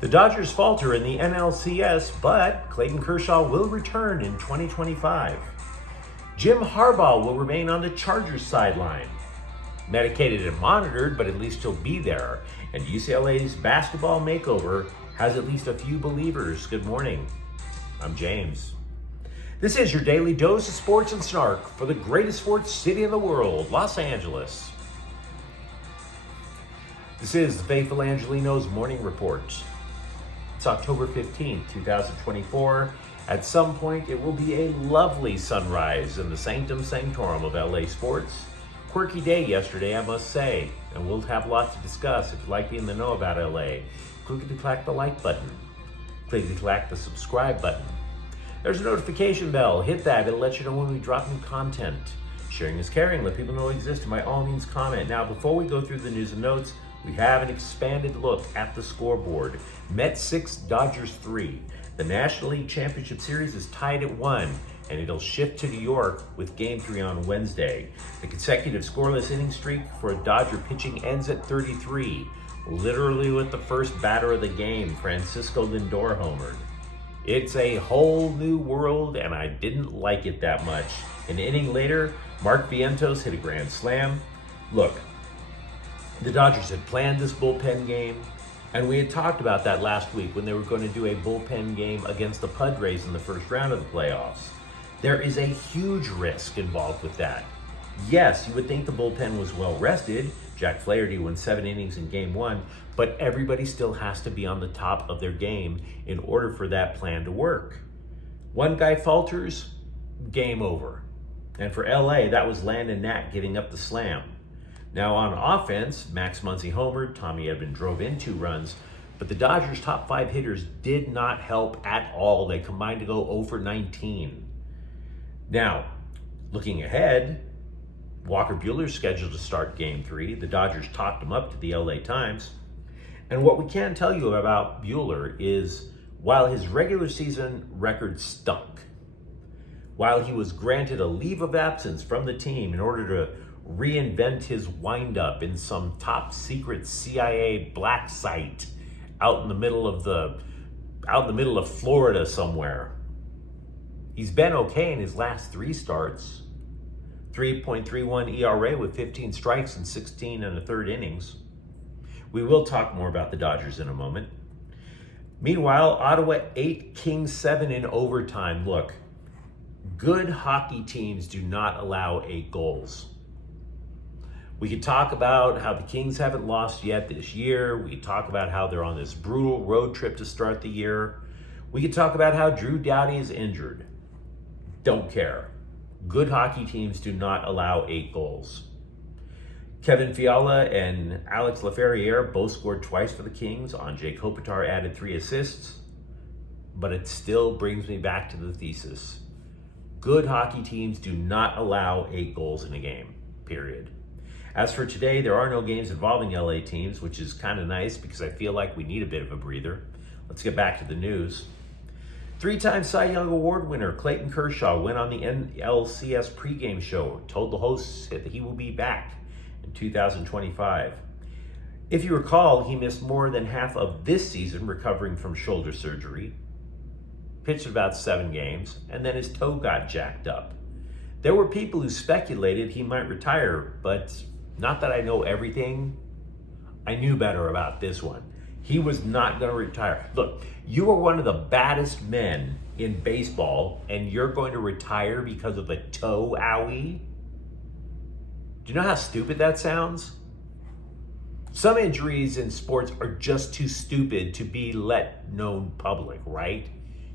The Dodgers falter in the NLCS, but Clayton Kershaw will return in 2025. Jim Harbaugh will remain on the Chargers sideline. Medicated and monitored, but at least he'll be there. And UCLA's basketball makeover has at least a few believers. Good morning. I'm James. This is your daily dose of sports and snark for the greatest sports city in the world, Los Angeles. This is the faithful Angelenos Morning Report. It's October 15th, 2024. At some point, it will be a lovely sunrise in the sanctum sanctorum of LA sports. Quirky day yesterday, I must say, and we'll have lots to discuss. If you'd like to be in the know about LA, click the like button. Click the subscribe button. There's a notification bell. Hit that. It'll let you know when we drop new content. Sharing is caring. Let people know we exist. And by all means, comment. Now, before we go through the news and notes, we have an expanded look at the scoreboard. Mets 6, Dodgers 3. The National League Championship Series is tied at 1, and it'll shift to New York with Game 3 on Wednesday. The consecutive scoreless inning streak for Dodger pitching ends at 33, literally with the first batter of the game, Francisco Lindor, homered. It's a whole new world, and I didn't like it that much. An inning later, Mark Vientos hit a grand slam. Look, the Dodgers had planned this bullpen game, and we had talked about that last week when they were going to do a bullpen game against the Padres in the first round of the playoffs. There is a huge risk involved with that. Yes, you would think the bullpen was well rested. Jack Flaherty won 7 innings in Game 1, but everybody still has to be on the top of their game in order for that plan to work. One guy falters, game over. And for LA, that was Landon Knack giving up the slam. Now on offense, Max Muncy homered, Tommy Edman drove in 2 runs, but the Dodgers' top 5 hitters did not help at all. They combined to go 0 for 19. Now, looking ahead, Walker Buehler's scheduled to start Game 3. The Dodgers talked him up to the LA Times. And what we can tell you about Buehler is, while his regular season record stunk, while he was granted a leave of absence from the team in order to reinvent his windup in some top secret CIA black site out in the middle of Florida somewhere, he's been okay in his last 3 starts. 3.31 ERA with 15 strikes and 16 and a third innings. We will talk more about the Dodgers in a moment. Meanwhile, Ottawa 8, Kings 7 in overtime. Look, good hockey teams do not allow 8 goals. We could talk about how the Kings haven't lost yet this year. We could talk about how they're on this brutal road trip to start the year. We could talk about how Drew Doughty is injured. Don't care. Good hockey teams do not allow 8 goals. Kevin Fiala and Alex Laferriere both scored twice for the Kings. Anze Kopitar added 3 assists. But it still brings me back to the thesis. Good hockey teams do not allow 8 goals in a game, period. As for today, there are no games involving LA teams, which is kind of nice because I feel like we need a bit of a breather. Let's get back to the news. 3-time Cy Young Award winner Clayton Kershaw went on the NLCS pregame show, told the hosts that he will be back in 2025. If you recall, he missed more than half of this season recovering from shoulder surgery, pitched about 7 games, and then his toe got jacked up. There were people who speculated he might retire, but not that I know everything. I knew better about this one. He was not going to retire. Look, you are one of the baddest men in baseball, and you're going to retire because of a toe owie? Do you know how stupid that sounds? Some injuries in sports are just too stupid to be let known public, right?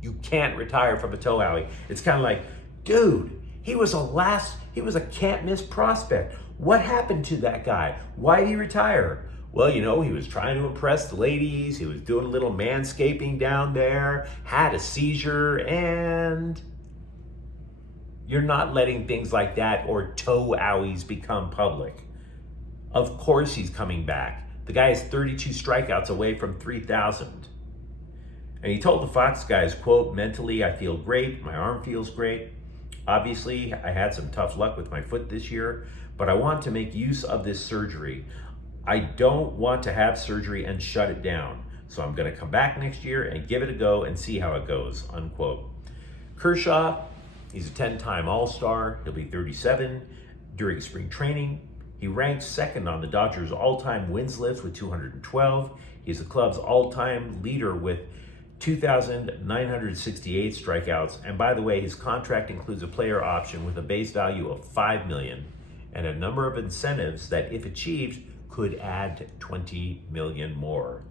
You can't retire from a toe owie. It's kind of like, dude, he was a can't miss prospect. What happened to that guy? Why did he retire? Well, he was trying to impress the ladies. He was doing a little manscaping down there, had a seizure, and you're not letting things like that or toe owies become public. Of course he's coming back. The guy is 32 strikeouts away from 3,000. And he told the Fox guys, quote, "Mentally, I feel great. My arm feels great. Obviously, I had some tough luck with my foot this year, but I want to make use of this surgery. I don't want to have surgery and shut it down. So I'm going to come back next year and give it a go and see how it goes, unquote. Kershaw, he's a 10-time All-Star. He'll be 37 during spring training. He ranks second on the Dodgers' all-time wins list with 212. He's the club's all-time leader with 2,968 strikeouts. And by the way, his contract includes a player option with a base value of $5 million and a number of incentives that, if achieved, could add $20 million more.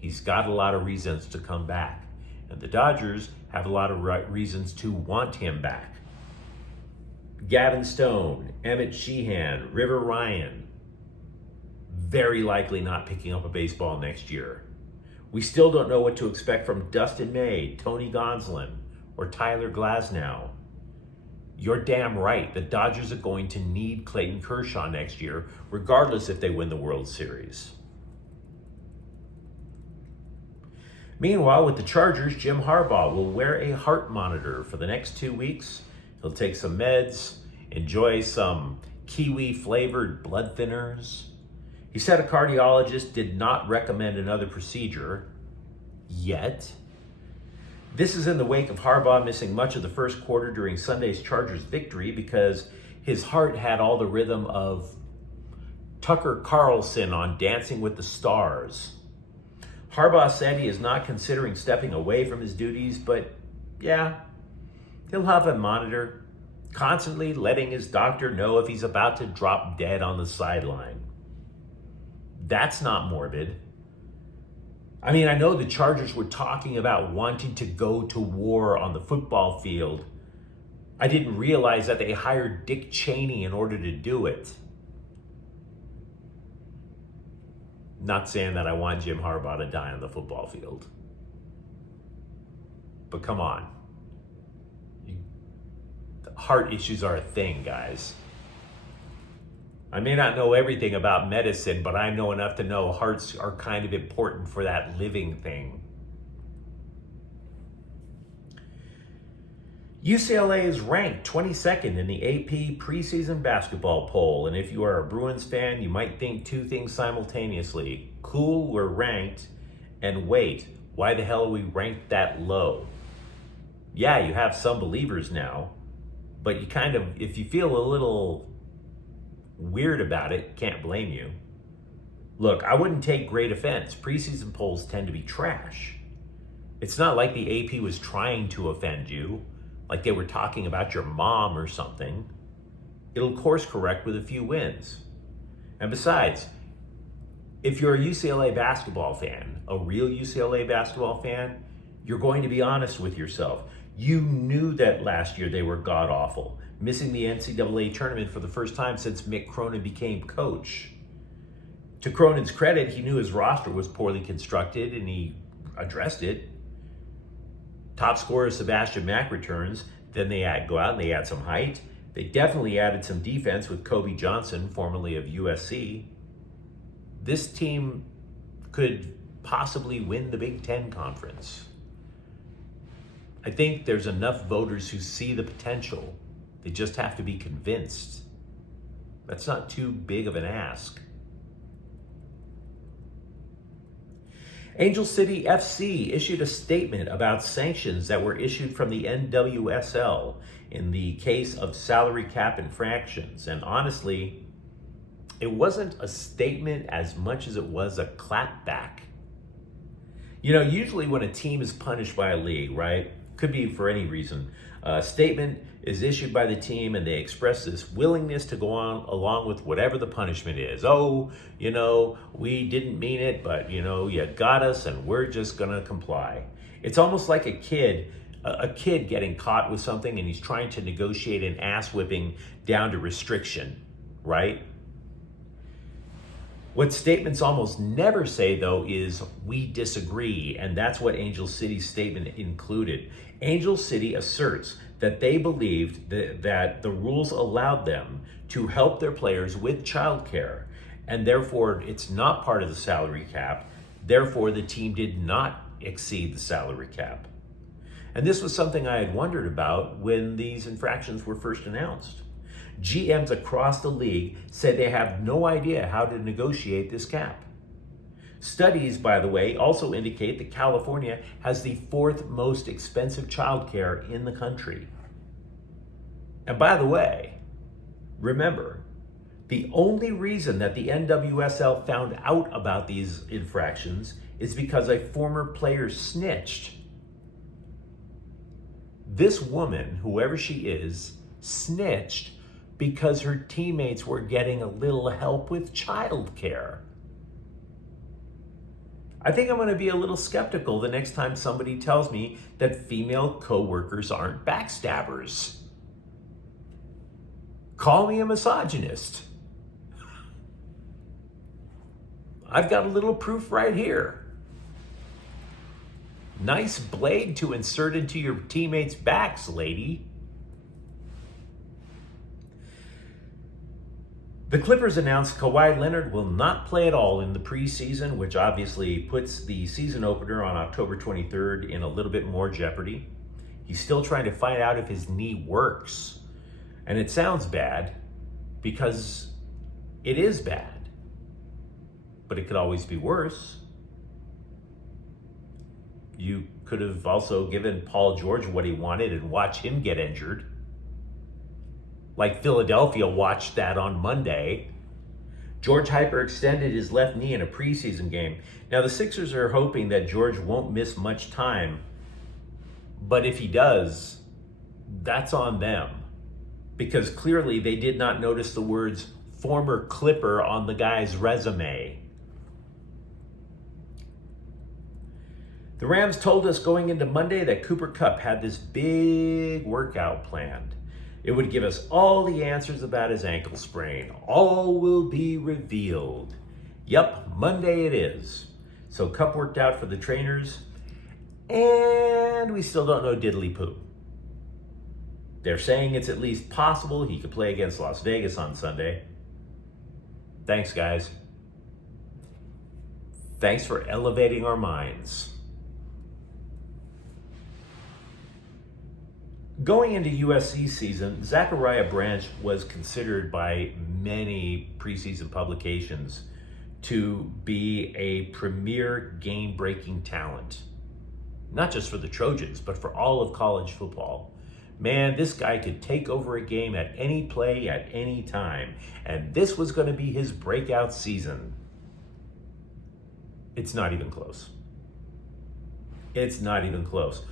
He's got a lot of reasons to come back, and the Dodgers have a lot of reasons to want him back. Gavin Stone, Emmett Sheehan, River Ryan, very likely not picking up a baseball next year. We still don't know what to expect from Dustin May, Tony Gonsolin, or Tyler Glasnow. You're damn right, the Dodgers are going to need Clayton Kershaw next year, regardless if they win the World Series. Meanwhile, with the Chargers, Jim Harbaugh will wear a heart monitor for the next 2 weeks. He'll take some meds, enjoy some kiwi-flavored blood thinners. He said a cardiologist did not recommend another procedure yet. This is in the wake of Harbaugh missing much of the first quarter during Sunday's Chargers victory because his heart had all the rhythm of Tucker Carlson on Dancing with the Stars. Harbaugh said he is not considering stepping away from his duties, but yeah, he'll have a monitor, constantly letting his doctor know if he's about to drop dead on the sideline. That's not morbid. I mean, I know the Chargers were talking about wanting to go to war on the football field. I didn't realize that they hired Dick Cheney in order to do it. Not saying that I want Jim Harbaugh to die on the football field. But come on. Heart issues are a thing, guys. I may not know everything about medicine, but I know enough to know hearts are kind of important for that living thing. UCLA is ranked 22nd in the AP preseason basketball poll, and if you are a Bruins fan, you might think two things simultaneously. Cool, we're ranked, and wait, why the hell are we ranked that low? Yeah, you have some believers now, but you kind of, if you feel a little weird about it, can't blame you. Look, I wouldn't take great offense. Preseason polls tend to be trash. It's not like the AP was trying to offend you, like they were talking about your mom or something. It'll course correct with a few wins. And besides, if you're a UCLA basketball fan, a real UCLA basketball fan, you're going to be honest with yourself. You knew that last year they were god-awful, missing the NCAA tournament for the first time since Mick Cronin became coach. To Cronin's credit, he knew his roster was poorly constructed and he addressed it. Top scorer Sebastian Mack returns. Then they go out and they add some height. They definitely added some defense with Kobe Johnson, formerly of USC. This team could possibly win the Big Ten Conference. I think there's enough voters who see the potential. They just have to be convinced. That's not too big of an ask. Angel City FC issued a statement about sanctions that were issued from the NWSL in the case of salary cap infractions. And honestly, it wasn't a statement as much as it was a clapback. You know, usually when a team is punished by a league, right? Could be for any reason. A statement is issued by the team and they express this willingness to go on along with whatever the punishment is. Oh, you know, we didn't mean it, but you know, you got us and we're just gonna comply. It's almost like a kid getting caught with something and he's trying to negotiate an ass whipping down to restriction, right? What statements almost never say, though, is we disagree, and that's what Angel City's statement included. Angel City asserts that they believed that the rules allowed them to help their players with childcare, and therefore it's not part of the salary cap. Therefore, the team did not exceed the salary cap. And this was something I had wondered about when these infractions were first announced. GMs across the league said they have no idea how to negotiate this cap. Studies, by the way, also indicate that California has the fourth most expensive childcare in the country. And by the way, remember, the only reason that the NWSL found out about these infractions is because a former player snitched. This woman, whoever she is, snitched because her teammates were getting a little help with childcare. I think I'm going to be a little skeptical the next time somebody tells me that female coworkers aren't backstabbers. Call me a misogynist. I've got a little proof right here. Nice blade to insert into your teammates' backs, lady. The Clippers announced Kawhi Leonard will not play at all in the preseason, which obviously puts the season opener on October 23rd in a little bit more jeopardy. He's still trying to find out if his knee works. And it sounds bad because it is bad. But it could always be worse. You could have also given Paul George what he wanted and watch him get injured. Like Philadelphia watched that on Monday. George hyperextended his left knee in a preseason game. Now the Sixers are hoping that George won't miss much time. But if he does, that's on them. Because clearly they did not notice the words former Clipper on the guy's resume. The Rams told us going into Monday that Cooper Kupp had this big workout planned. It would give us all the answers about his ankle sprain. All will be revealed. Yep, Monday it is. So Kupp worked out for the trainers, and we still don't know diddly poo. They're saying it's at least possible he could play against Las Vegas on Sunday. Thanks, guys. Thanks for elevating our minds. Going into USC season, Zachariah Branch was considered by many preseason publications to be a premier game-breaking talent. Not just for the Trojans, but for all of college football. Man, this guy could take over a game at any play, at any time. And this was going to be his breakout season. It's not even close. It's not even close.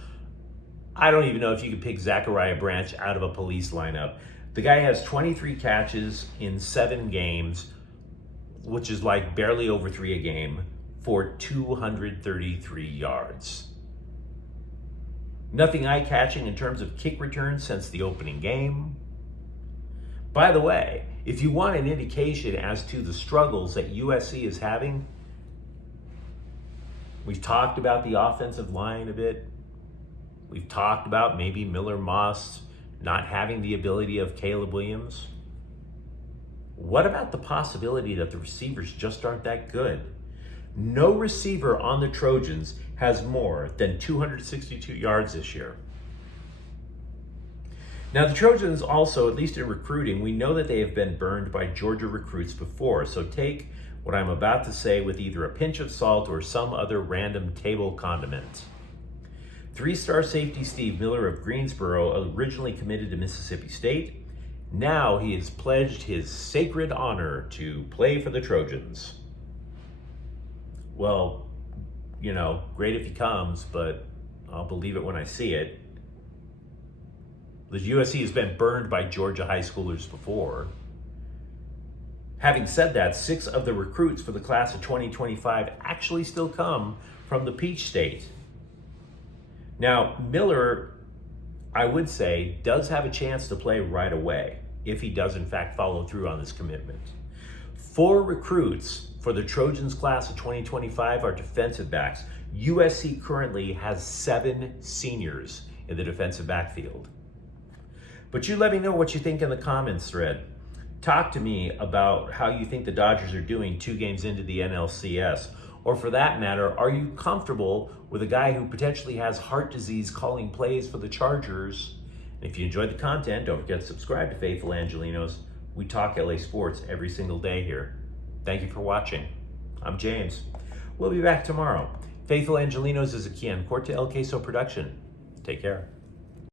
I don't even know if you could pick Zachariah Branch out of a police lineup. The guy has 23 catches in 7 games, which is like barely over 3 a game, for 233 yards. Nothing eye-catching in terms of kick returns since the opening game. By the way, if you want an indication as to the struggles that USC is having, we've talked about the offensive line a bit. We've talked about maybe Miller Moss not having the ability of Caleb Williams. What about the possibility that the receivers just aren't that good? No receiver on the Trojans has more than 262 yards this year. Now the Trojans also, at least in recruiting, we know that they have been burned by Georgia recruits before. So take what I'm about to say with either a pinch of salt or some other random table condiment. 3-star safety Steve Miller of Greensboro originally committed to Mississippi State. Now he has pledged his sacred honor to play for the Trojans. Well, you know, great if he comes, but I'll believe it when I see it. The USC has been burned by Georgia high schoolers before. Having said that, 6 of the recruits for the class of 2025 actually still come from the Peach State. Now, Miller, I would say, does have a chance to play right away if he does in fact follow through on this commitment. 4 recruits for the Trojans class of 2025 are defensive backs. USC currently has 7 seniors in the defensive backfield. But you let me know what you think in the comments thread. Talk to me about how you think the Dodgers are doing 2 games into the NLCS. Or for that matter, are you comfortable with a guy who potentially has heart disease calling plays for the Chargers? And if you enjoyed the content, don't forget to subscribe to Faithful Angelenos. We talk LA sports every single day here. Thank you for watching. I'm James. We'll be back tomorrow. Faithful Angelenos is a Kian Corte El Queso production. Take care.